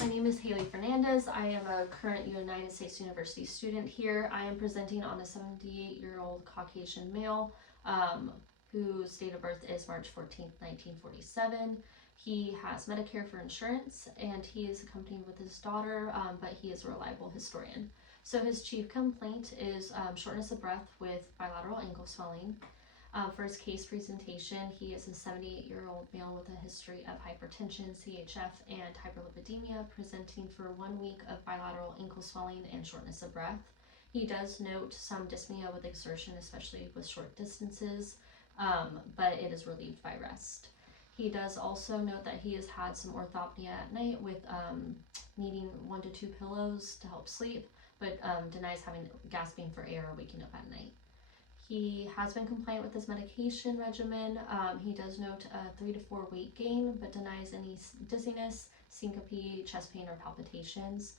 My name is Haley Fernandez. I am a current United States University student here. I am presenting on a 78-year-old Caucasian male whose date of birth is March 14th, 1947. He has Medicare for insurance and he is accompanied with his daughter, but he is a reliable historian. So his chief complaint is shortness of breath with bilateral ankle swelling. For his case presentation, he is a 78-year-old male with a history of hypertension, CHF, and hyperlipidemia, presenting for 1 week of bilateral ankle swelling and shortness of breath. He does note some dyspnea with exertion, especially with short distances, but it is relieved by rest. He does also note that he has had some orthopnea at night with needing 1 to 2 pillows to help sleep, but denies having gasping for air or waking up at night. He has been compliant with his medication regimen. He does note a 3 to 4 weight gain, but denies any dizziness, syncope, chest pain, or palpitations.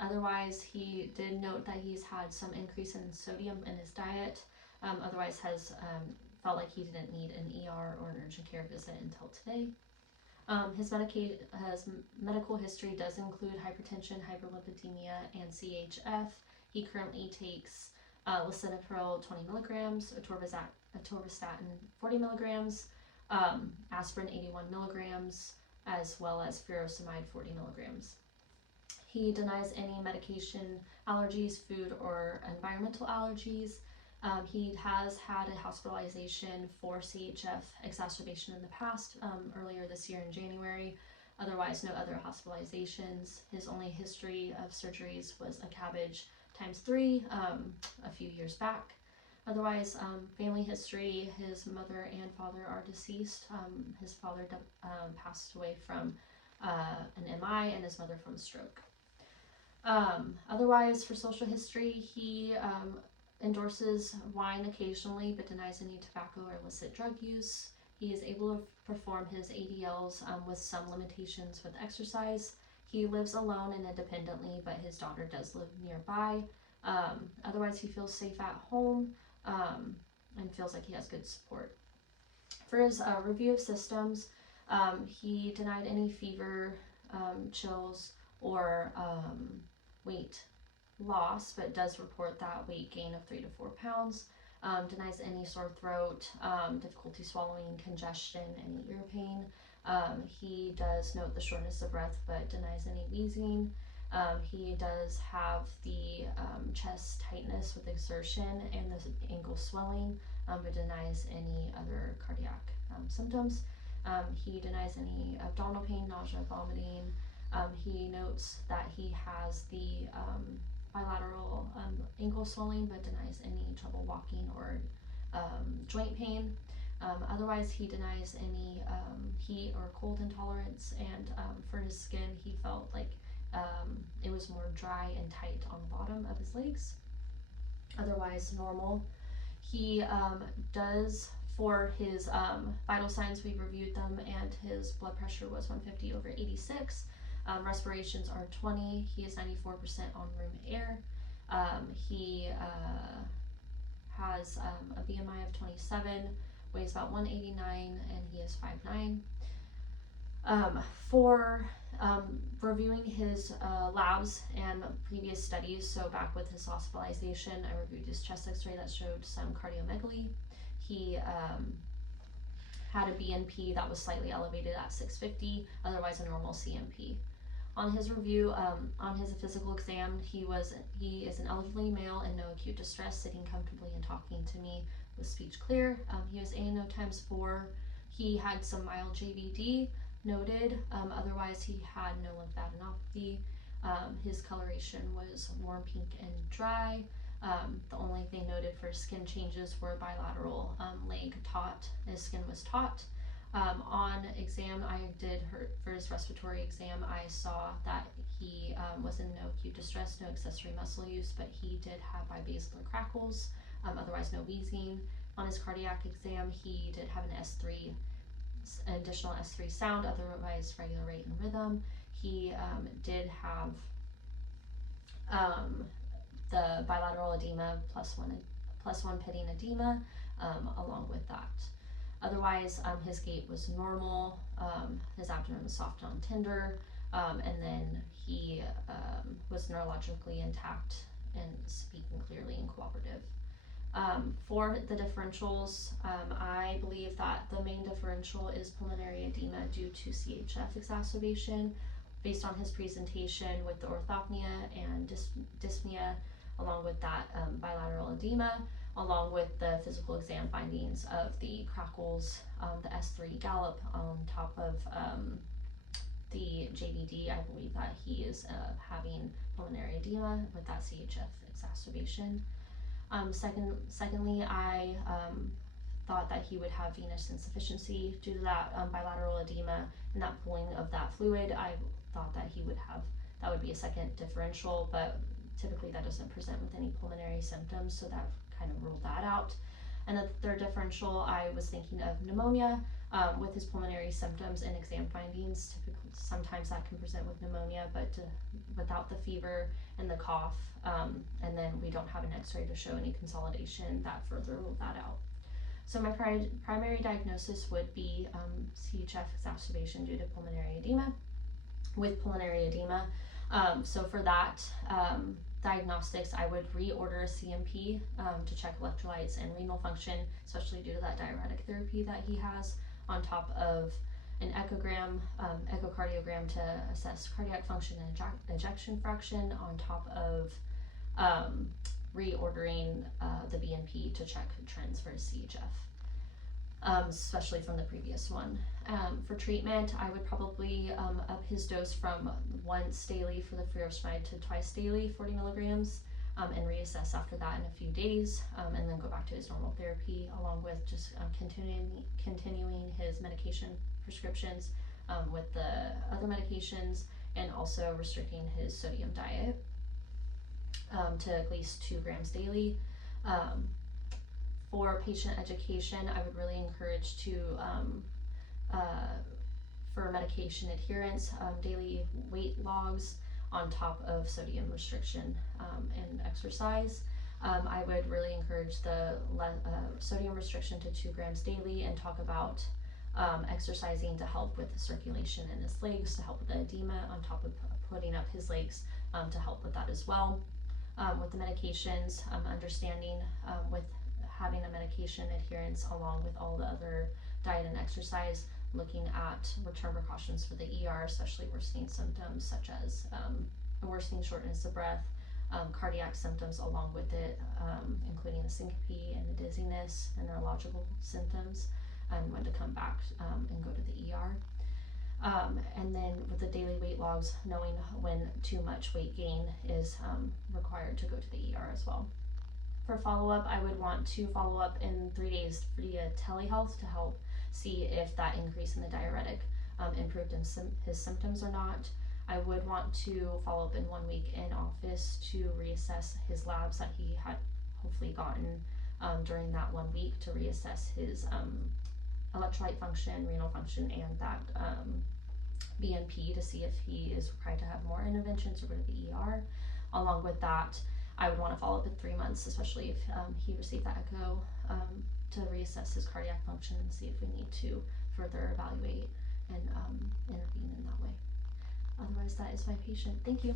Otherwise, he did note that he's had some increase in sodium in his diet. Otherwise, has felt like he didn't need an ER or an urgent care visit until today. His medical history does include hypertension, hyperlipidemia, and CHF. He currently takes lisinopril 20 milligrams, atorvastatin 40 milligrams, aspirin 81 milligrams, as well as furosemide 40 milligrams. He denies any medication allergies, food, or environmental allergies. He has had a hospitalization for CHF exacerbation in the past, earlier this year in January. Otherwise, no other hospitalizations. His only history of surgeries was a CABG ×3 a few years back. Otherwise, family history, his mother and father are deceased. His father passed away from an MI and his mother from a stroke. Otherwise, for social history, he endorses wine occasionally but denies any tobacco or illicit drug use. He is able to perform his ADLs with some limitations with exercise. He lives alone and independently, but his daughter does live nearby. Otherwise, he feels safe at home and feels like he has good support. For his review of systems, he denied any fever, chills, or weight loss, but does report that weight gain of 3 to 4 pounds. Denies any sore throat, difficulty swallowing, congestion, any ear pain. He does note the shortness of breath, but denies any wheezing. He does have the chest tightness with exertion and the ankle swelling, but denies any other cardiac symptoms. He denies any abdominal pain, nausea, vomiting. He notes that he has the bilateral ankle swelling, but denies any trouble walking or joint pain. Otherwise, he denies any heat or cold intolerance, and for his skin, he felt like it was more dry and tight on the bottom of his legs. Otherwise, normal. He does, for his vital signs, we reviewed them, and his blood pressure was 150/86. Respirations are 20. He is 94% on room air. He has a BMI of 27, weighs about 189, and he is 5'9". For reviewing his labs and previous studies, so back with his hospitalization, I reviewed his chest x-ray that showed some cardiomegaly. He had a BNP that was slightly elevated at 650, otherwise a normal CMP. On his review, on his physical exam, he is an elderly male in no acute distress, sitting comfortably and talking to me with speech clear. He was ANO ×4. He had some mild JVD noted. Otherwise, he had no lymphadenopathy. His coloration was warm pink and dry. The only thing noted for skin changes were bilateral leg taut. His skin was taut. On exam, for his respiratory exam, I saw that he was in no acute distress, no accessory muscle use, but he did have bibasilar crackles, otherwise no wheezing. On his cardiac exam, he did have an additional S3 sound, otherwise regular rate and rhythm. He did have the bilateral edema plus one pitting edema along with that. Otherwise, his gait was normal. His abdomen was soft and tender. and then he was neurologically intact and speaking clearly and cooperative. For the differentials, I believe that the main differential is pulmonary edema due to CHF exacerbation based on his presentation with the orthopnea and dyspnea, along with that bilateral edema, along with the physical exam findings of the crackles, the S3 gallop on top of the JVD. I believe that he is having pulmonary edema with that CHF exacerbation. Secondly, I thought that he would have venous insufficiency due to that bilateral edema and that pooling of that fluid. I thought that he would have, that would be a second differential, but typically that doesn't present with any pulmonary symptoms, so that kind of ruled that out. And the third differential, I was thinking of pneumonia with his pulmonary symptoms and exam findings. Typically, sometimes that can present with pneumonia, but without the fever and the cough, and then we don't have an x-ray to show any consolidation, that further ruled that out. So my primary diagnosis would be CHF exacerbation due to pulmonary edema. With pulmonary edema, so for that diagnostics, I would reorder a CMP to check electrolytes and renal function, especially due to that diuretic therapy that he has, on top of an echogram, echocardiogram to assess cardiac function and ejection fraction, on top of reordering the BNP to check trends for his CHF, especially from the previous one. For treatment, I would probably up his dose from once daily for the furosemide to twice daily, 40 milligrams, and reassess after that in a few days, and then go back to his normal therapy, along with just continuing his medication prescriptions with the other medications, and also restricting his sodium diet to at least 2 grams daily. For patient education, I would really encourage to, for medication adherence, daily weight logs on top of sodium restriction and exercise. I would really encourage the sodium restriction to 2 grams daily, and talk about exercising to help with the circulation in his legs, to help with the edema, on top of putting up his legs to help with that as well. With the medications, understanding with having a medication adherence along with all the other diet and exercise, looking at return precautions for the ER, especially worsening symptoms such as worsening shortness of breath, cardiac symptoms along with it, including the syncope and the dizziness and neurological symptoms, and when to come back and go to the ER. And then with the daily weight logs, knowing when too much weight gain is required to go to the ER as well. For follow-up, I would want to follow up in 3 days via telehealth to help see if that increase in the diuretic improved in his symptoms or not. I would want to follow up in 1 week in office to reassess his labs that he had hopefully gotten during that 1 week, to reassess his electrolyte function, renal function, and that BNP, to see if he is required to have more interventions or go to the ER. Along with that, I would want to follow up in 3 months, especially if he received that echo, to reassess his cardiac function and see if we need to further evaluate and intervene in that way. Otherwise, that is my patient. Thank you.